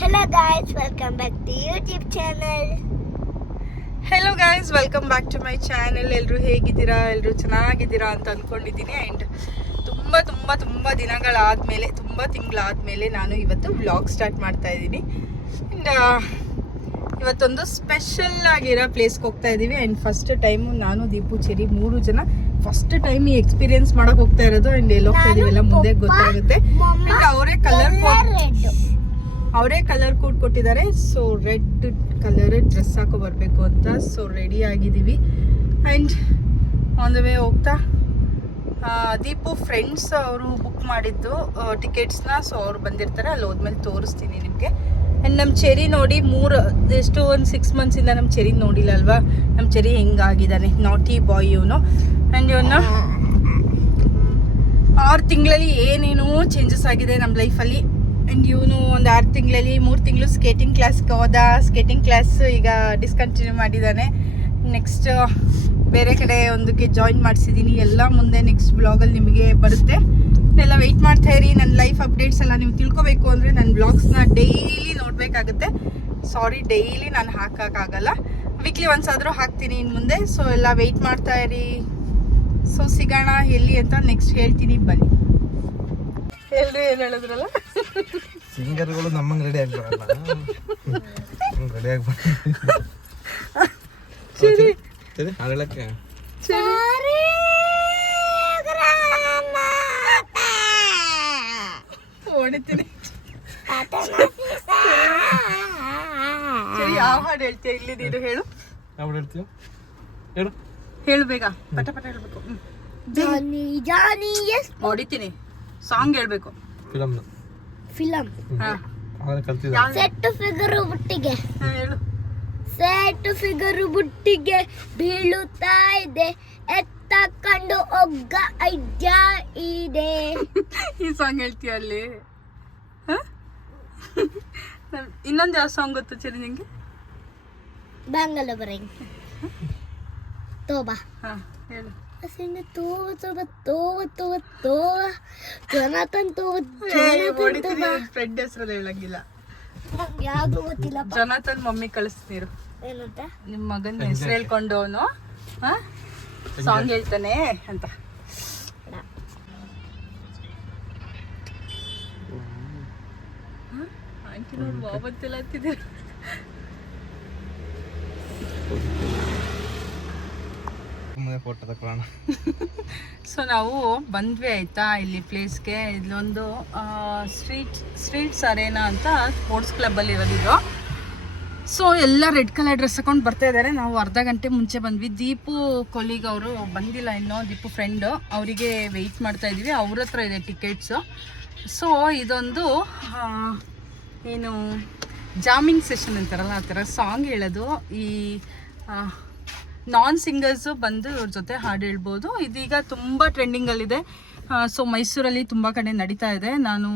Hello guys, welcome back to YouTube channel. Hello guys, welcome back to my channel. ಎಲ್ಲರೂ ಹೇಗಿದ್ದೀರಾ? ಎಲ್ಲರೂ ಚೆನ್ನಾಗಿದ್ದೀರಾ ಅಂತ ಅಂದ್ಕೊಂಡಿದ್ದೀನಿ. ಆ್ಯಂಡ್ ತುಂಬ ದಿನಗಳಾದಮೇಲೆ, ತುಂಬ ತಿಂಗಳಾದಮೇಲೆ ನಾನು ಇವತ್ತು ವ್ಲಾಗ್ ಸ್ಟಾರ್ಟ್ ಮಾಡ್ತಾ ಇದ್ದೀನಿ. ಆ್ಯಂಡ್ ಇವತ್ತೊಂದು ಸ್ಪೆಷಲ್ ಆಗಿರೋ ಪ್ಲೇಸ್ಗೆ ಹೋಗ್ತಾ ಇದ್ದೀವಿ. ಆ್ಯಂಡ್ ಫಸ್ಟ್ ಟೈಮು ನಾನು ದೀಪು ಚೆರಿ 3 ಜನ ಫಸ್ಟ್ ಟೈಮ್ ಈ ಎಕ್ಸ್ಪೀರಿಯನ್ಸ್ ಮಾಡೋಕೆ ಹೋಗ್ತಾ ಇರೋದು. ಆ್ಯಂಡ್ ಎಲ್ಲಿ ಹೋಗ್ತಾ ಇದೀವೆಲ್ಲ ಮುಂದೆ ಗೊತ್ತಾಗುತ್ತೆ. ಆ್ಯಂಡ್ ಅವರೇ ಕಲರ್ ಕೋಡ್ ಕೊಟ್ಟಿದ್ದಾರೆ. ಸೊ ರೆಡ್ ಕಲರ್ ಡ್ರೆಸ್ ಹಾಕೋ ಬರಬೇಕು ಅಂತ. ಸೊ ರೆಡಿ ಆಗಿದ್ದೀವಿ. ಆ್ಯಂಡ್ ಆನ್ ದ ವೇ ಹೋಗ್ತಾ ದೀಪು ಫ್ರೆಂಡ್ಸ್ ಅವರು ಬುಕ್ ಮಾಡಿದ್ದು ಟಿಕೆಟ್ಸ್ನ. ಸೊ ಅವ್ರು ಬಂದಿರ್ತಾರೆ, ಅಲ್ಲಿ ಹೋದ್ಮೇಲೆ ತೋರಿಸ್ತೀನಿ ನಿಮಗೆ. ಆ್ಯಂಡ್ ನಮ್ಮ ಚೆರಿ ನೋಡಿ ಒಂದು 6 ಮಂತ್ಸಿಂದ ನಮ್ಮ ಚೆರಿ ನೋಡಿಲ್ಲ ಅಲ್ವಾ. ನಮ್ಮ ಚೆರಿ ಹೆಂಗಾಗಿದ್ದಾನೆ, ನಾಟಿ ಬಾಯ್ ಇವನು. ಆ್ಯಂಡ್ ಇವನ್ನ 6 ತಿಂಗಳಲ್ಲಿ ಏನೇನೋ ಚೇಂಜಸ್ ಆಗಿದೆ ನಮ್ಮ ಲೈಫಲ್ಲಿ. ಆ್ಯಂಡ್ ಇವನು ಒಂದು 6 ತಿಂಗಳಲ್ಲಿ 3 ತಿಂಗಳು ಸ್ಕೇಟಿಂಗ್ ಕ್ಲಾಸ್ಗೆ ಹೋದ. ಸ್ಕೇಟಿಂಗ್ ಕ್ಲಾಸ್ ಈಗ ಡಿಸ್ಕಂಟಿನ್ಯೂ ಮಾಡಿದ್ದಾನೆ. ನೆಕ್ಸ್ಟ್ ಬೇರೆ ಕಡೆ ಒಂದಕ್ಕೆ ಜಾಯಿನ್ ಮಾಡಿಸಿದ್ದೀನಿ. ಎಲ್ಲ ಮುಂದೆ ನೆಕ್ಸ್ಟ್ ಬ್ಲಾಗಲ್ಲಿ ನಿಮಗೆ ಬರುತ್ತೆ. ಎಲ್ಲ ವೆಯ್ಟ್ ಮಾಡ್ತಾ ಇರಿ. ನನ್ನ ಲೈಫ್ ಅಪ್ಡೇಟ್ಸ್ ಎಲ್ಲ ನೀವು ತಿಳ್ಕೊಬೇಕು ಅಂದರೆ ನನ್ನ ಬ್ಲಾಗ್ಸ್ನ ಡೈಲಿ ನೋಡಬೇಕಾಗುತ್ತೆ. ಸಾರಿ, ಡೈಲಿ ನಾನು ಹಾಕೋಕ್ಕಾಗಲ್ಲ, ವೀಕ್ಲಿ ಒನ್ಸ್ ಆದರೂ ಹಾಕ್ತೀನಿ ಇನ್ನು ಮುಂದೆ. ಸೊ ಎಲ್ಲ ವೆಯ್ಟ್ ಮಾಡ್ತಾ ಇರಿ. ಸೊ ಸಿಗೋಣ ಎಲ್ಲಿ ಅಂತ ನೆಕ್ಸ್ಟ್ ಹೇಳ್ತೀನಿ, ಬನ್ನಿ. ಎಲ್ಲರೂ ಏನು ಹೇಳಿದ್ರಲ್ಲ, ಸಿಂಗರ್ಗಳು ನಮ್ಮಂಗೆ ರೆಡಿ ಆಗ್ಬಾರಲ್ಲ. ರೆಡಿ ಆಗ್ಬಾರ್ದು ಹೇಳಕ್ಕೆ. ಹೊಡಿತೀನಿ. ಸರಿ, ಯಾವ ಹಾಡು ಹೇಳ್ತೀಯ? ಇಲ್ಲಿ ನೀನು ಹೇಳು. ಯಾವ ಹೇಳ್ತೀವಿ? ಹೇಳು ಹೇಳು ಬೇಗ, ಪಟ ಪಟ ಹೇಳ್ಬೇಕು. ಹೊಡಿತೀನಿ. ಸಾಂಗ್ ಹೇಳ್ಬೇಕು. ಫಿಲಂ ಕಲ್ತಿದ್ದ ಸೆಟ್ ಫಿಗರ್ ಬುಟ್ಟಿಗೆ ಹೇಳು. ಸೆಟ್ ಫಿಗರ್ ಬುಟ್ಟಿಗೆ ಬೀಳುತ್ತಾ ಇದೆ, ಎತ್ತಕೊಂಡು ಒಗ್ಗ ಐಡ್ಯ ಇದೆ. ಈ ಸಾಂಗ್ ಹೇಳ್ತೀಯ ಅಲ್ಲಿ? ಇನ್ನೊಂದು ಯಾವ ಸಾಂಗ್ ಗೊತ್ತು ಚೆರಿ ನಿಂಗೆ? ಬ್ಯಾಂಗಲ್ ಬರಂಗ್ ತೋಬಾ. ಹೇಳು. ಫ್ರೆಂಡ್ ಹೆಸರು ಹೇಳಂಗಿಲ್ಲ. ಯಾವ್ದು ಗೊತ್ತಿಲ್ಲ. ಜೊನಾಥನ್ ಮಮ್ಮಿ ಕಳಿಸ್ತೀರು. ಏನಂತ? ನಿಮ್ಮ ಮಗನ ಹೆಸರು ಹೇಳ್ಕೊಂಡು ಅವನು ಸಾಂಗ್ ಹೇಳ್ತಾನೆ ಅಂತ. ಆಂಟಿ ನೋಡಿ ಬಾಬತ್ತೆಲ್ಲ ಹತ್ತಿದ್ದೀರ. ಫೋಟೋ ತಗೊಳ್ಳೋಣ. ಸೊ ನಾವು ಬಂದ್ವಿ ಆಯ್ತಾ ಇಲ್ಲಿ ಪ್ಲೇಸ್ಗೆ. ಇಲ್ಲೊಂದು ಸ್ಟ್ರೀಟ್ಸ್ ಅರೇನಾ ಅಂತ ಸ್ಪೋರ್ಟ್ಸ್ ಕ್ಲಬ್ಬಲ್ಲಿ ಇರೋದಿದ್ದು. ಸೊ ಎಲ್ಲ ರೆಡ್ ಕಲರ್ ಡ್ರೆಸ್ ಹಾಕೊಂಡು ಬರ್ತಾ ಇದ್ದಾರೆ. ನಾವು ಅರ್ಧ ಗಂಟೆ ಮುಂಚೆ ಬಂದ್ವಿ. ದೀಪು ಕೊಲೀಗ್ ಅವರು ಬಂದಿಲ್ಲ ಇನ್ನೂ, ದೀಪು ಫ್ರೆಂಡು. ಅವರಿಗೆ ವೆಯ್ಟ್ ಮಾಡ್ತಾ ಇದ್ದೀವಿ. ಅವ್ರ ಹತ್ರ ಇದೆ ಟಿಕೆಟ್ಸು. ಸೊ ಇದೊಂದು ಏನು ಜಾಮಿಂಗ್ ಸೆಷನ್ ಅಂತಾರಲ್ಲ, ಆ ಥರ ಸಾಂಗ್ ಹೇಳೋದು. ಈ ನಾನ್ ಸಿಂಗರ್ಸು ಬಂದು ಇವ್ರ ಜೊತೆ ಹಾಡು ಹೇಳ್ಬೋದು. ಇದೀಗ ತುಂಬ ಟ್ರೆಂಡಿಂಗಲ್ಲಿದೆ. ಸೊ ಮೈಸೂರಲ್ಲಿ ತುಂಬ ಕಡೆ ನಡೀತಾ ಇದೆ. ನಾನು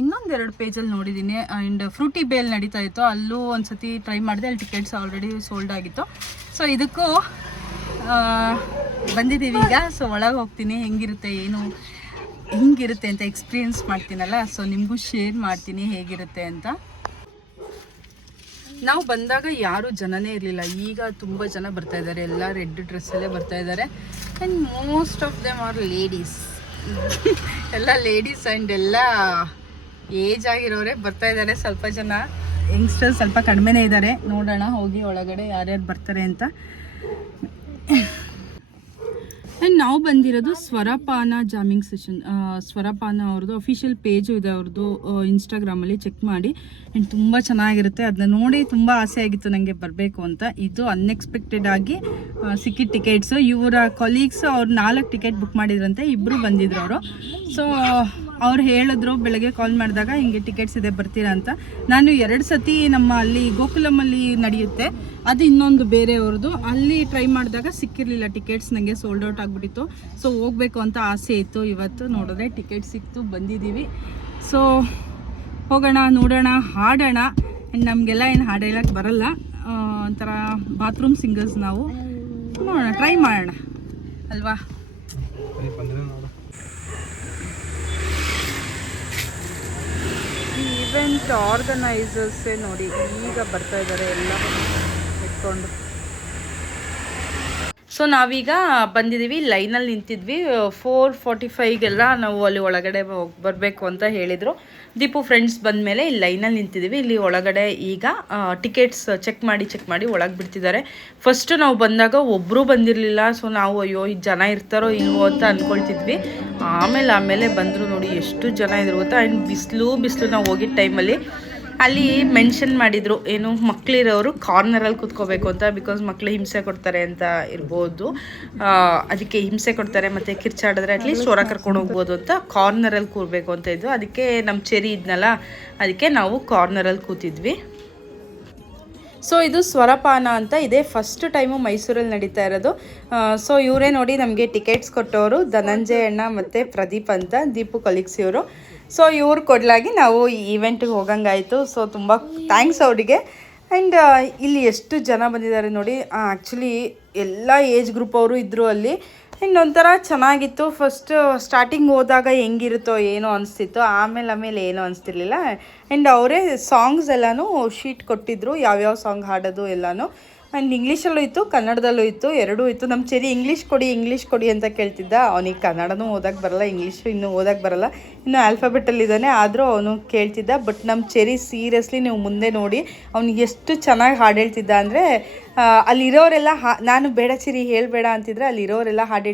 ಇನ್ನೊಂದೆರಡು ಪೇಜಲ್ಲಿ ನೋಡಿದ್ದೀನಿ. ಆ್ಯಂಡ್ ಫ್ರೂಟಿ ಬೇಲ್ ನಡೀತಾ ಇತ್ತು, ಅಲ್ಲೂ ಒಂದು ಸತಿ ಟ್ರೈ ಮಾಡಿದೆ. ಅಲ್ಲಿ ಟಿಕೆಟ್ಸ್ ಆಲ್ರೆಡಿ ಸೋಲ್ಡ್ ಆಗಿತ್ತು. ಸೊ ಇದಕ್ಕೂ ಬಂದಿದ್ದೀವಿ ಈಗ. ಸೊ ಒಳಗೆ ಹೋಗ್ತೀನಿ, ಹೆಂಗಿರುತ್ತೆ ಅಂತ ಎಕ್ಸ್ಪೀರಿಯನ್ಸ್ ಮಾಡ್ತೀನಲ್ಲ. ಸೊ ನಿಮಗೂ ಶೇರ್ ಮಾಡ್ತೀನಿ ಹೇಗಿರುತ್ತೆ ಅಂತ. ನಾವು ಬಂದಾಗ ಯಾರೂ ಜನನೇ ಇರಲಿಲ್ಲ. ಈಗ ತುಂಬ ಜನ ಬರ್ತಾ ಇದ್ದಾರೆ. ಎಲ್ಲ ರೆಡ್ ಡ್ರೆಸ್ಸಲ್ಲೇ ಬರ್ತಾ ಇದ್ದಾರೆ. And most of them are ladies. ಎಲ್ಲ ಲೇಡೀಸ್ ಆ್ಯಂಡ್ ಎಲ್ಲ ಏಜ್ ಆಗಿರೋರೆ ಬರ್ತಾ ಇದ್ದಾರೆ. ಸ್ವಲ್ಪ ಜನ ಯಂಗ್ಸ್ಟರ್ಸ್ ಸ್ವಲ್ಪ ಕಡಿಮೆನೇ ಇದ್ದಾರೆ. ನೋಡೋಣ ಹೋಗಿ ಒಳಗಡೆ ಯಾರ್ಯಾರು ಬರ್ತಾರೆ ಅಂತ. ಆ್ಯಂಡ್ ನಾವು ಬಂದಿರೋದು ಸ್ವರಪಾನ ಜಾಮಿಂಗ್ ಸೆಷನ್. ಸ್ವರಪಾನ ಅವ್ರದ್ದು ಅಫಿಷಿಯಲ್ ಪೇಜು ಇದೆ ಅವ್ರದ್ದು ಇನ್ಸ್ಟಾಗ್ರಾಮಲ್ಲಿ, ಚೆಕ್ ಮಾಡಿ. ಆ್ಯಂಡ್ ತುಂಬ ಚೆನ್ನಾಗಿರುತ್ತೆ. ಅದನ್ನ ನೋಡಿ ತುಂಬ ಆಸೆ ಆಗಿತ್ತು ನನಗೆ ಬರಬೇಕು ಅಂತ. ಇದು ಅನ್ಎಕ್ಸ್ಪೆಕ್ಟೆಡ್ ಆಗಿ ಸಿಕ್ಕಿದ ಟಿಕೆಟ್ಸು. ಇವರ ಕೊಲೀಗ್ಸು ಅವ್ರು 4 ಟಿಕೆಟ್ ಬುಕ್ ಮಾಡಿದ್ರಂತೆ, ಇಬ್ಬರು ಬಂದಿದ್ರು ಅವರು. ಸೊ ಅವ್ರು ಹೇಳಿದ್ರು ಬೆಳಗ್ಗೆ ಕಾಲ್ ಮಾಡಿದಾಗ ಹಿಂಗೆ ಟಿಕೆಟ್ಸ್ ಇದೆ ಬರ್ತೀರಾ ಅಂತ. ನಾನು 2 ಸತಿ ನಮ್ಮ ಅಲ್ಲಿ ಗೋಕುಲಮಲ್ಲಿ ನಡೆಯುತ್ತೆ, ಅದು ಇನ್ನೊಂದು ಬೇರೆ ಅವ್ರದ್ದು, ಅಲ್ಲಿ ಟ್ರೈ ಮಾಡಿದಾಗ ಸಿಕ್ಕಿರಲಿಲ್ಲ ಟಿಕೆಟ್ಸ್. ನನಗೆ ಸೋಲ್ಡ್ ಔಟ್ ಆಗಿಬಿಟ್ಟಿತ್ತು. ಸೊ ಹೋಗಬೇಕು ಅಂತ ಆಸೆ ಇತ್ತು. ಇವತ್ತು ನೋಡಿದ್ರೆ ಟಿಕೆಟ್ ಸಿಕ್ತು, ಬಂದಿದ್ದೀವಿ. ಸೊ ಹೋಗೋಣ, ನೋಡೋಣ, ಹಾಡೋಣ. ಆ್ಯಂಡ್ ನಮಗೆಲ್ಲ ಏನು ಹಾಡು ಹೇಳೋಕ್ಕೆ ಬರಲ್ಲ, ಒಂಥರ ಬಾತ್ರೂಮ್ ಸಿಂಗರ್ಸ್ ನಾವು. ನೋಡೋಣ, ಟ್ರೈ ಮಾಡೋಣ ಅಲ್ವಾ. ಇವೆಂಟ್ ಆರ್ಗನೈಸರ್ಸೇ ನೋಡಿ ಈಗ ಬರ್ತಾ ಇದ್ದಾರೆ ಎಲ್ಲ ಇಟ್ಕೊಂಡು. ಸೊ ನಾವೀಗ ಬಂದಿದ್ದೀವಿ, ಲೈನಲ್ಲಿ ನಿಂತಿದ್ವಿ. 4:45ಗೆಲ್ಲ ನಾವು ಅಲ್ಲಿ ಒಳಗಡೆ ಬರಬೇಕು ಅಂತ ಹೇಳಿದರು. ದೀಪು ಫ್ರೆಂಡ್ಸ್ ಬಂದ ಮೇಲೆ ಇಲ್ಲಿ ಲೈನಲ್ಲಿ ನಿಂತಿದ್ದೀವಿ. ಇಲ್ಲಿ ಒಳಗಡೆ ಈಗ ಟಿಕೆಟ್ಸ್ ಚೆಕ್ ಮಾಡಿ ಒಳಗೆ ಬಿಡ್ತಿದ್ದಾರೆ. ಫಸ್ಟು ನಾವು ಬಂದಾಗ ಒಬ್ಬರೂ ಬಂದಿರಲಿಲ್ಲ. ಸೊ ನಾವು ಅಯ್ಯೋ ಇದು ಜನ ಇರ್ತಾರೋ ಇಲ್ವೋ ಅಂತ ಅಂದ್ಕೊಳ್ತಿದ್ವಿ. ಆಮೇಲೆ ಬಂದರು ನೋಡಿ ಎಷ್ಟು ಜನ ಇದ್ರು ಗೊತ್ತಾ. ಆ್ಯಂಡ್ ಬಿಸಿಲು ನಾವು ಹೋಗಿದ್ದ ಟೈಮಲ್ಲಿ ಅಲ್ಲಿ ಮೆನ್ಷನ್ ಮಾಡಿದರು, ಏನು ಮಕ್ಕಳಿರೋರು ಕಾರ್ನರಲ್ಲಿ ಕೂತ್ಕೋಬೇಕು ಅಂತ. ಬಿಕಾಸ್ ಮಕ್ಕಳು ಹಿಂಸೆ ಕೊಡ್ತಾರೆ ಅಂತ ಇರ್ಬೋದು, ಅದಕ್ಕೆ ಹಿಂಸೆ ಕೊಡ್ತಾರೆ ಮತ್ತು ಕಿರ್ಚಾಡಿದ್ರೆ ಅಟ್ಲೀಸ್ಟ್ ಹೊರ ಕರ್ಕೊಂಡು ಹೋಗ್ಬೋದು ಅಂತ ಕಾರ್ನರಲ್ಲಿ ಕೂರಬೇಕು ಅಂತ ಇದ್ದು. ಅದಕ್ಕೆ ನಮ್ಮ ಚೆರಿ ಇದ್ನಲ್ಲ, ಅದಕ್ಕೆ ನಾವು ಕಾರ್ನರಲ್ಲಿ ಕೂತಿದ್ವಿ. ಸೊ ಇದು ಸ್ವರಪಾನ ಅಂತ ಇದೆ, ಫಸ್ಟ್ ಟೈಮು ಮೈಸೂರಲ್ಲಿ ನಡೀತಾ ಇರೋದು. ಸೊ ಇವರೇ ನೋಡಿ ನಮಗೆ ಟಿಕೆಟ್ಸ್ ಕೊಟ್ಟವರು, ಧನಂಜಯ ಅಣ್ಣ ಮತ್ತು ಪ್ರದೀಪ್ ಅಂತ, ದೀಪು ಕಲೀಗ್ಸ್ ಇವರು. ಸೊ ಇವ್ರು ಕೊಡಲಾಗಿ ನಾವು ಈ ಈವೆಂಟಿಗೆ ಹೋಗಂಗಾಯಿತು. ಸೊ ತುಂಬ ಥ್ಯಾಂಕ್ಸ್ ಅವರಿಗೆ. ಆ್ಯಂಡ್ ಇಲ್ಲಿ ಎಷ್ಟು ಜನ ಬಂದಿದ್ದಾರೆ ನೋಡಿ. ಆ್ಯಕ್ಚುಲಿ ಎಲ್ಲ ಏಜ್ ಗ್ರೂಪ್ ಅವರು ಇದ್ದರು ಅಲ್ಲಿ. ಆ್ಯಂಡ್ ಒಂಥರ ಚೆನ್ನಾಗಿತ್ತು. ಫಸ್ಟ್ ಸ್ಟಾರ್ಟಿಂಗ್ ಹೋದಾಗ ಹೆಂಗಿರುತ್ತೋ ಏನೋ ಅನಿಸ್ತಿತ್ತು, ಆಮೇಲೆ ಏನೋ ಅನಿಸ್ತಿರ್ಲಿಲ್ಲ. ಆ್ಯಂಡ್ ಅವರೇ ಸಾಂಗ್ಸ್ ಎಲ್ಲನೂ ಶೀಟ್ ಕೊಟ್ಟಿದ್ದರು, ಯಾವ್ಯಾವ ಸಾಂಗ್ ಹಾಡೋದು ಎಲ್ಲನೂ. ಆ್ಯಂಡ್ ಇಂಗ್ಲೀಷಲ್ಲೂ ಇತ್ತು, ಕನ್ನಡದಲ್ಲೂ ಇತ್ತು, ಎರಡೂ ಇತ್ತು. ನಮ್ಮ ಚೆರಿ ಇಂಗ್ಲೀಷ್ ಕೊಡಿ ಅಂತ ಕೇಳ್ತಿದ್ದ. ಅವನಿಗೆ ಕನ್ನಡನೂ ಓದೋಕ್ಕೆ ಬರಲ್ಲ, ಇಂಗ್ಲೀಷು ಇನ್ನೂ ಓದೋಕ್ಕೆ ಬರಲ್ಲ, ಇನ್ನೂ ಆಲ್ಫಾಬೆಟಲ್ಲಿದ್ದಾನೆ. ಆದರೂ ಅವನು ಕೇಳ್ತಿದ್ದ. ಬಟ್ ನಮ್ಮ ಚೆರಿ ಸೀರಿಯಸ್ಲಿ ನೀವು ಮುಂದೆ ನೋಡಿ ಅವ್ನಿಗೆ ಎಷ್ಟು ಚೆನ್ನಾಗಿ ಹಾಡು ಹೇಳ್ತಿದ್ದ ಅಂದರೆ, ಅಲ್ಲಿರೋರೆಲ್ಲ ನಾನು ಬೇಡ ಚೆರಿ ಹೇಳಬೇಡ ಅಂತಿದ್ರೆ ಅಲ್ಲಿರೋರೆಲ್ಲ ಹಾಡು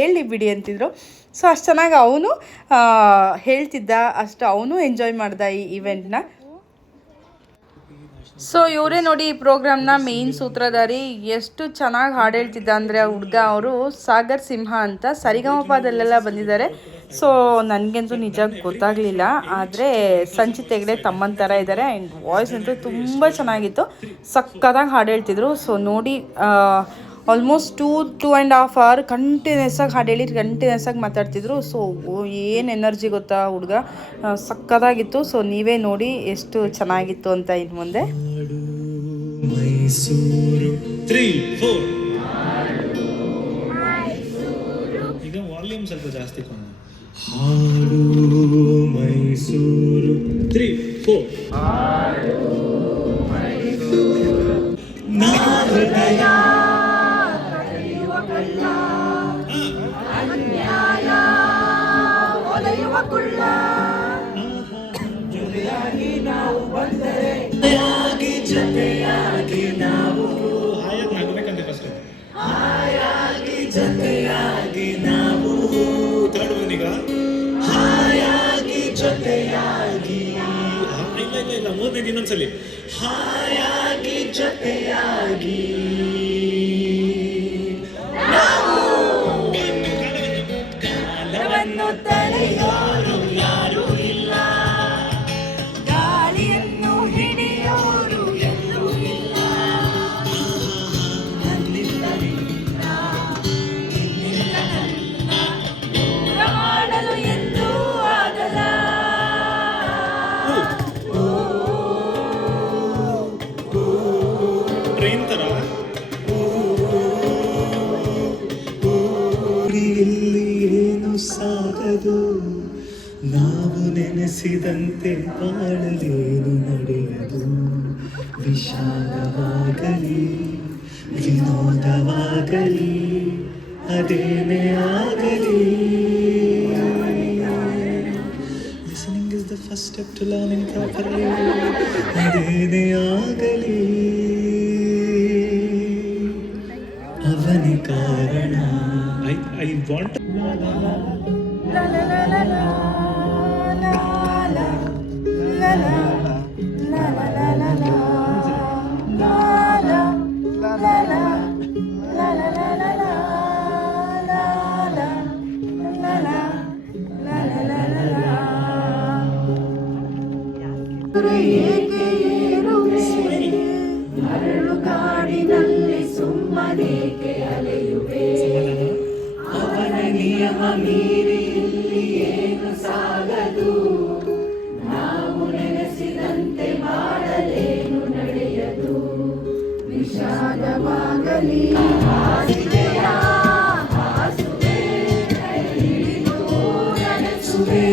ಹೇಳಿ ಬಿಡಿ ಅಂತಿದ್ರು. ಸೊ ಅಷ್ಟು ಚೆನ್ನಾಗಿ ಅವನು ಹೇಳ್ತಿದ್ದ, ಅಷ್ಟು ಅವನು ಎಂಜಾಯ್ ಮಾಡ್ದ ಈ ಈವೆಂಟ್ನ. ಸೊ ಇವರೇ ನೋಡಿ ಈ ಪ್ರೋಗ್ರಾಮ್ನ ಮೇಯ್ನ್ ಸೂತ್ರಧಾರಿ. ಎಷ್ಟು ಚೆನ್ನಾಗಿ ಹಾಡು ಹೇಳ್ತಿದ್ದ ಅಂದರೆ ಆ ಹುಡುಗ, ಅವರು ಸಾಗರ್ ಸಿಂಹ ಅಂತ ಸರಿಗಮಪದಲ್ಲೆಲ್ಲ ಬಂದಿದ್ದಾರೆ. ಸೊ ನನಗಂತೂ ನಿಜ ಗೊತ್ತಾಗಲಿಲ್ಲ, ಆದರೆ ಸಂಚಿತ್ ಹೆಗ್ಡೆ ತಮ್ಮನ ಥರ ಇದ್ದಾರೆ. ಆ್ಯಂಡ್ ವಾಯ್ಸ್ ಅಂತೂ ತುಂಬ ಚೆನ್ನಾಗಿತ್ತು, ಸಕ್ಕತ್ತಾಗಿ ಹಾಡು ಹೇಳ್ತಿದ್ರು. ಸೊ ನೋಡಿ ಆಲ್ಮೋಸ್ಟ್ 2.5 hour ಕಂಟಿನ್ಯೂಸಾಗಿ ಹಾಡು ಹೇಳಿ ಕಂಟಿನ್ಯೂಸಾಗಿ ಮಾತಾಡ್ತಿದ್ರು. ಸೊ ಏನು ಎನರ್ಜಿ ಗೊತ್ತಾ ಹುಡುಗ, ಸಕ್ಕತ್ತಾಗಿತ್ತು. ಸೊ ನೀವೇ ನೋಡಿ ಎಷ್ಟು ಚೆನ್ನಾಗಿತ್ತು ಅಂತ ಇನ್ನು ಮುಂದೆ. ಮೈಸೂರು 3 4 ಈಗ ವಾಲ್ಯೂಮ್ ಸ್ವಲ್ಪ ಜಾಸ್ತಿ ಕೊಡು. ಹಾಡು ಮೈಸೂರು 3 4 ಹಾಡು ಮೈಸೂರು ನಾ ಹೃದಯ ಕರೆಯುವ ಕಳ್ಳ ಅನ್ಯಾಯ ಒಲೆಯುವ ಕುಳ್ಳ ಜೊತೆಯಾಗಿ ನಾವು ಬಂದರೆ ಜೊತೆಯಾಗಿ ನಾವು ಹಾಯಾಗಿ ನಗಬೇಕಂತೆ ಫಸ್ಟ್ ಹಾಯಾಗಿ ಜೊತೆಯಾಗಿ ನಾವು ಥರ್ಡ್ ಒನ್ ಈಗ ಹಾಯಾಗಿ ಜೊತೆಯಾಗಿ ಇಲ್ಲ ಮೂರನೇದು ಇನ್ನೊಂದ್ಸಲಿ ಹಾಯಾಗಿ ಜೊತೆಯಾಗಿ ನಾವು ಕಾಲವನ್ನು ತಡೆಯೋರು ಯಾರು ಇಲ್ಲ, ಗಾಳಿಯನ್ನು ಹಿಡಿಯೋರು ಎಲ್ಲೂ ಇಲ್ಲ, ನನ್ನಿಂದ ನಿನ್ನ ನಿನ್ನಿಂದ ನನ್ನ ದೂರ ಮಾಡಲು ಎಂದೂ ಆಗಲ್ಲ. ಟ್ರೈನ್ ತರ ಇಲ್ಲಿ ಏನು ಸಾಗದು, ನಾವು ನೆನೆಸಿದಂತೆ ಬಾಳಲೇನು ನಡೆಯದು. ವಿಶಾಲವಾಗಲಿ ವಿನೋದವಾಗಲಿ ಅದೇನೇ ಆಗಲಿ, listening is the first step to learning properly. ಅದೇನೇ ಆಗಲಿ ಅವನೇ ಕಾರಣ. ಐ ವಾಂಟ್ ಕಾಡಿನಲ್ಲಿ ಸುಮ್ಮನೇಕೆ ಅಲೆಯುವೆ, ಅವನ ನಿಯಮ ಮೀರಿ ಇಲ್ಲಿ ಏನು ಸಾಗದು, ನಾವು ನೆನೆಸಿದಂತೆ ಮಾಡಲೇನು ನಡೆಯದು. ವಿಷಾದವಾಗಲಿ ಹಾಸಿಗೆಯ ಹಾಸುವೆ, ಕೈ ಹಿಡಿದು ನಡೆಸುವೆ,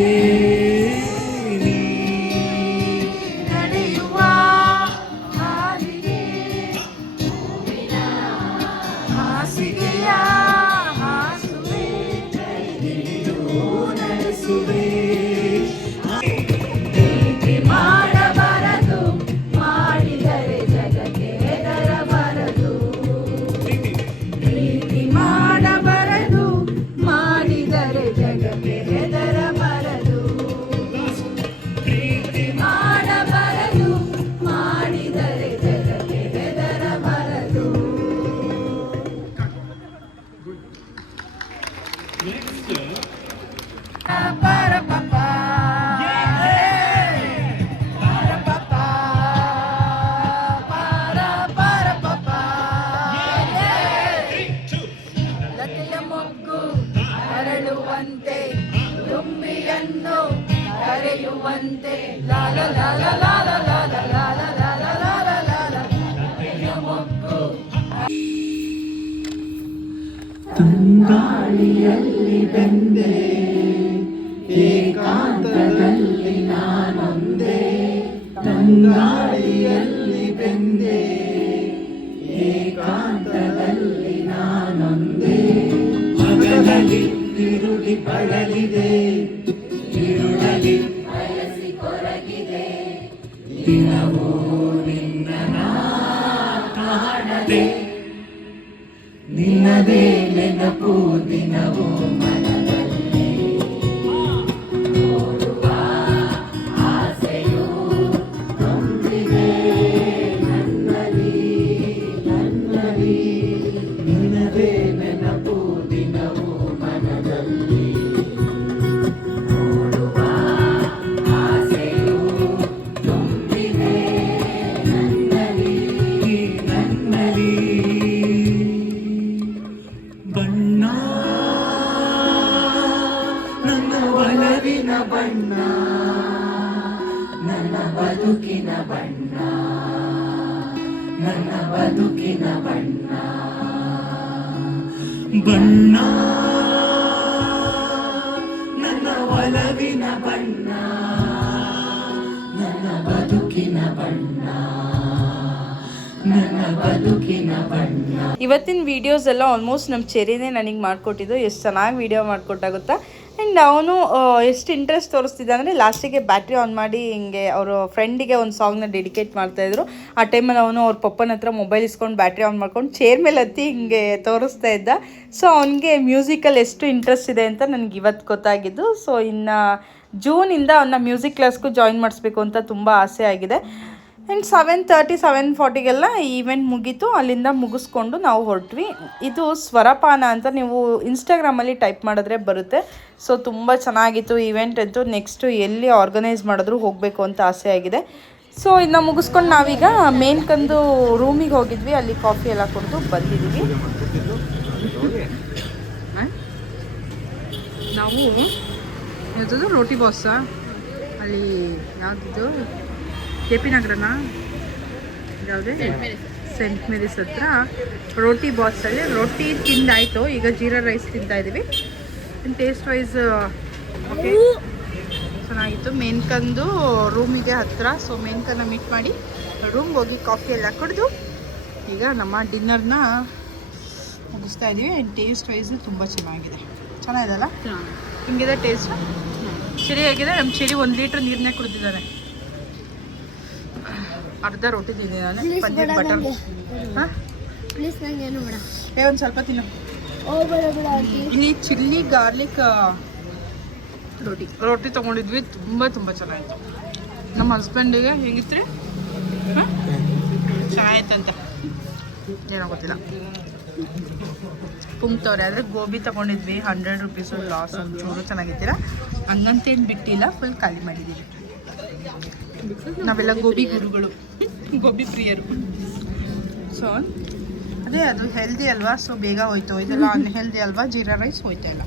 ತಂಗಾಳಿಯಲ್ಲಿ ಬೆಂದೆ ಏಕಾಂತದಲ್ಲಿ ನಾನೊಂದೇ ತಂಗಾಳಿಯಲ್ಲಿ ಬೆಂದೆ ಏಕಾಂತದಲ್ಲಿ ನಾನೊಂದೇ ಹಗಲಲ್ಲಿ ತಿರುಗಿ ಬಳಲಿದೆ ഇരുಳಲಿ ಬಯಸಿ ಕೊರಗಿದೆ ದಿನವೂ ನಿನ್ನ ಕಾಣದೆ ನಿನ್ನದೇ ನೆನಪು ದಿನವೂ ಮನದಲ್ಲಿ ನೋಡುವ ಆಸೆಯು ತುಂಬಿದೆ ನನ್ನಲ್ಲಿ ನಿನ್ನದೇ ನೆನಪು ದಿನವೂ ಮನದಲ್ಲಿ ನೋಡುವ ಆಸೆಯು ತುಂಬಿದೆ ನನ್ನಲ್ಲಿ ಬಣ್ಣ ನನ್ನ ಒಲವಿನ ಬಣ್ಣ ನನ್ನ ಬದುಕಿನ ಬಣ್ಣ ನನ್ನ ಬದುಕಿನ ಬಣ್ಣ ಬಣ್ಣ ನನ್ನ ಒಲವಿನ ಬಣ್ಣ ನನ್ನ ಬದುಕಿನ ಬಣ್ಣ ನನ್ನ ಬದುಕಿನ ಬಣ್ಣ. ಇವತ್ತಿನ ವೀಡಿಯೋಸ್ ಎಲ್ಲ ಆಲ್ಮೋಸ್ಟ್ ನಮ್ಮ ಚೆರಿನೇ ನನಗೆ ಮಾಡಿಕೊಟ್ಟಿದ್ದು. ಎಷ್ಟು ಚೆನ್ನಾಗಿ ವೀಡಿಯೋ ಮಾಡಿಕೊಟ್ಟಾಗುತ್ತಾ. ಆ್ಯಂಡ್ ಅವನು ಎಷ್ಟು ಇಂಟ್ರೆಸ್ಟ್ ತೋರಿಸ್ತಿದ್ದ ಅಂದರೆ ಲಾಸ್ಟಿಗೆ ಬ್ಯಾಟ್ರಿ ಆನ್ ಮಾಡಿ ಹಿಂಗೆ ಅವರು ಫ್ರೆಂಡಿಗೆ ಒಂದು ಸಾಂಗ್ನ ಡೆಡಿಕೇಟ್ ಮಾಡ್ತಾಯಿದ್ರು. ಆ ಟೈಮಲ್ಲಿ ಅವನು ಅವ್ರ ಪಪ್ಪನ ಹತ್ರ ಮೊಬೈಲ್ ಇಸ್ಕೊಂಡು ಬ್ಯಾಟ್ರಿ ಆನ್ ಮಾಡ್ಕೊಂಡು ಚೇರ್ ಮೇಲೆ ಹತ್ತಿ ಹಿಂಗೆ ತೋರಿಸ್ತಾ ಇದ್ದ. ಸೊ ಅವನಿಗೆ ಮ್ಯೂಸಿಕಲ್ಲಿ ಎಷ್ಟು ಇಂಟ್ರೆಸ್ಟ್ ಇದೆ ಅಂತ ನನಗೆ ಇವತ್ತು ಗೊತ್ತಾಗಿದ್ದು. ಸೊ ಇನ್ನು ಜೂನಿಂದ ಅವನ್ನ ಮ್ಯೂಸಿಕ್ ಕ್ಲಾಸ್ಗೂ ಜಾಯಿನ್ ಮಾಡಿಸ್ಬೇಕು ಅಂತ ತುಂಬ ಆಸೆ ಆಗಿದೆ. ಆ್ಯಂಡ್ 7:30 7:40ಗೆಲ್ಲ ಈವೆಂಟ್ ಮುಗೀತು. ಅಲ್ಲಿಂದ ಮುಗಿಸ್ಕೊಂಡು ನಾವು ಹೊರಟ್ವಿ. ಇದು ಸ್ವರಪಾನ ಅಂತ ನೀವು ಇನ್ಸ್ಟಾಗ್ರಾಮಲ್ಲಿ ಟೈಪ್ ಮಾಡಿದ್ರೆ ಬರುತ್ತೆ. ಸೊ ತುಂಬ ಚೆನ್ನಾಗಿತ್ತು ಈವೆಂಟ್ ಅಂತೂ. ನೆಕ್ಸ್ಟು ಎಲ್ಲಿ ಆರ್ಗನೈಸ್ ಮಾಡಿದ್ರು ಹೋಗಬೇಕು ಅಂತ ಆಸೆ ಆಗಿದೆ. ಸೊ ಇದನ್ನ ಮುಗಿಸ್ಕೊಂಡು ನಾವೀಗ ಮೇನ್ಕಂದು ರೂಮಿಗೆ ಹೋಗಿದ್ವಿ. ಅಲ್ಲಿ ಕಾಫಿ ಎಲ್ಲ ಕುಡಿದು ಬಂದಿದ್ದೀವಿ. ನಾವು ಯಾವುದು ರೋಟಿ ಬಾಸಾ ಅಲ್ಲಿ ಯಾವುದಿದು ಕೆ ಪಿ ನಗರನ ಯಾವುದೇ ಸೆಂಟ್ ಮೇರಿಸ್ ಹತ್ರ ರೋಟಿ ಬಾಸಲ್ಲಿ ರೊಟ್ಟಿ ತಿಂದಾಯಿತು. ಈಗ ಜೀರಾ ರೈಸ್ ತಿಂತಾಯಿದ್ದೀವಿ. ಟೇಸ್ಟ್ ವೈಸ್ ಓಕೆ ಚೆನ್ನಾಗಿತ್ತು. ಮೇನ್ಕಂದು ರೂಮಿಗೆ ಹತ್ತಿರ. ಸೊ ಮೇನ್ಕನ್ನ ಮೀಟ್ ಮಾಡಿ ರೂಮ್ಗೆ ಹೋಗಿ ಕಾಫಿ ಎಲ್ಲ ಕುಡಿದು ಈಗ ನಮ್ಮ ಡಿನ್ನರ್ನ ಮುಗಿಸ್ತಾ ಇದ್ದೀವಿ. ಆ್ಯಂಡ್ ಟೇಸ್ಟ್ ವೈಸ್ ತುಂಬ ಚೆನ್ನಾಗಿದೆಲ್ಲ ಹಿಂಗಿದೆ ಟೇಸ್ಟ್. ಚಿರಿ ಆಗಿದೆ. ನಮ್ಮ ಚಿರಿ 1 ಲೀಟ್ರ್ ನೀರನ್ನೇ ಕುಡಿದಿದ್ದಾನೆ. ಅರ್ಧ ರೊಟ್ಟಿ ತಿಂದಿದ್ದಾನೆ. ಪನ್ನೀರ್ ಬಟರ್ ಹಾಂ ಪ್ಲೀಸ್ ನಂಗೆ ಏನು ಬೇಡ. ಒಂದು ಸ್ವಲ್ಪ ತಿನ್ನು. ಆಂಟಿ ಇಲ್ಲಿ ಚಿಲ್ಲಿ ಗಾರ್ಲಿಕ್ ರೋಟಿ ತೊಗೊಂಡಿದ್ವಿ. ತುಂಬ ಚೆನ್ನಾಗಿತ್ತು. ನಮ್ಮ ಹಸ್ಬೆಂಡಿಗೆ ಹೆಂಗಿತ್ತು ರೀ? ಹಾಂ ಚೆನ್ನಾಗಿತ್ತಂತೆ. ಏನೋ ಗೊತ್ತಿಲ್ಲ. ಪುಂಕ್ತವ್ರೆ. ಆದರೆ ಗೋಬಿ ತೊಗೊಂಡಿದ್ವಿ 100 ರೂಪೀಸು ಲಾಸ್. ಒಂಚೂರು ಚೆನ್ನಾಗಿದ್ದೀರಾ ಹಂಗಂತೇನು ಬಿಟ್ಟಿಲ್ಲ. ಫುಲ್ ಖಾಲಿ ಮಾಡಿದ್ದೀವಿ. ನಾವೆಲ್ಲ ಗೋಬಿ ಗುರುಗಳು, ಗೋಬಿ ಪ್ರಿಯರು. ಸೊ ಅದೇ ಅದು ಹೆಲ್ದಿ ಅಲ್ವಾ. ಸೊ ಬೇಗ ಹೋಯ್ತು. ಇದೆಲ್ಲ ಅನ್ಹೆಲ್ದಿ ಅಲ್ವಾ. ಜೀರಾ ರೈಸ್ ಹೋಯ್ತಾ ಇಲ್ಲ.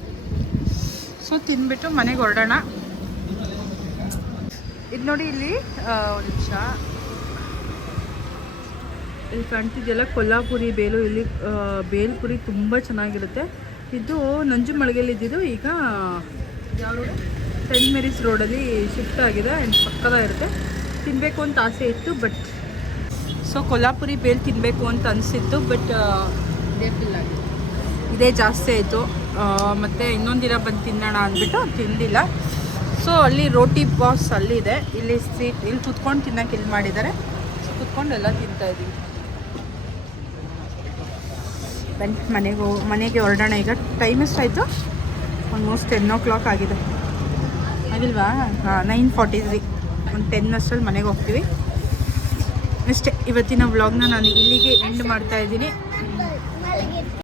ಸೊ ತಿಂದ್ಬಿಟ್ಟು ಮನೆಗೆ ಹೊರಡೋಣ. ಇದು ನೋಡಿ ಇಲ್ಲಿ ಒಂದು ನಿಮಿಷ ಇಲ್ಲಿ ಕಾಣ್ತಿದೆಯಲ್ಲ ಕೊಲ್ಲಾಪುರಿ ಬೇಲು. ಇಲ್ಲಿ ಬೇಲ್ಪುರಿ ತುಂಬ ಚೆನ್ನಾಗಿರುತ್ತೆ. ಇದು ನಂಜುಮಳಿಗೆಯಲ್ಲಿ ಇದ್ದಿದ್ದು ಈಗ ಯಾವ ರೋಡ್? ಸೆಂಟ್ ಮೇರಿಸ್ ರೋಡಲ್ಲಿ ಶಿಫ್ಟ್ ಆಗಿದೆ. ಆ್ಯಂಡ್ ಪಕ್ಕದಾಗಿರುತ್ತೆ. ತಿನ್ನಬೇಕು ಅಂತ ಆಸೆ ಇತ್ತು. ಬಟ್ ಸೊ ಕೊಲ್ಲಾಪುರಿ ಬೇಲ್ ತಿನ್ನಬೇಕು ಅಂತ ಅನಿಸಿತ್ತು. ಬಟ್ ಇದೇ ಜಾಸ್ತಿ ಆಯಿತು. ಮತ್ತು ಇನ್ನೊಂದು ದಿನ ಬಂದು ತಿನ್ನೋಣ ಅಂದ್ಬಿಟ್ಟು ತಿಂದಿಲ್ಲ. ಸೊ ಅಲ್ಲಿ ರೋಟಿ ಬಾಸ್ ಅಲ್ಲಿದೆ. ಇಲ್ಲಿ ಸೀಟ್ ಇಲ್ಲಿ ಕುತ್ಕೊಂಡು ತಿನ್ನೋಕೆ ಇಲ್ಲಿ ಮಾಡಿದ್ದಾರೆ. ಸೊ ಕುತ್ಕೊಂಡು ಎಲ್ಲ ತಿಂತಾಯಿದ್ದೀವಿ. ಬನ್ನಿ ಮನೆಗೆ ಹೊರಡೋಣ. ಈಗ ಟೈಮ್ ಎಷ್ಟಾಯಿತು? ಆಲ್ಮೋಸ್ಟ್ 10 o'clock ಆಗಿದೆ. ಆಗಿಲ್ವಾ? ಹಾಂ 9:43. ಒಂದು 10 ಅಷ್ಟರಲ್ಲಿ ಮನೆಗೆ ಹೋಗ್ತೀವಿ. ಅಷ್ಟೇ. ಇವತ್ತಿನ ವ್ಲಾಗ್ನ ನಾನು ಇಲ್ಲಿಗೆ ಎಂಡ್ ಮಾಡ್ತಾಯಿದ್ದೀನಿ.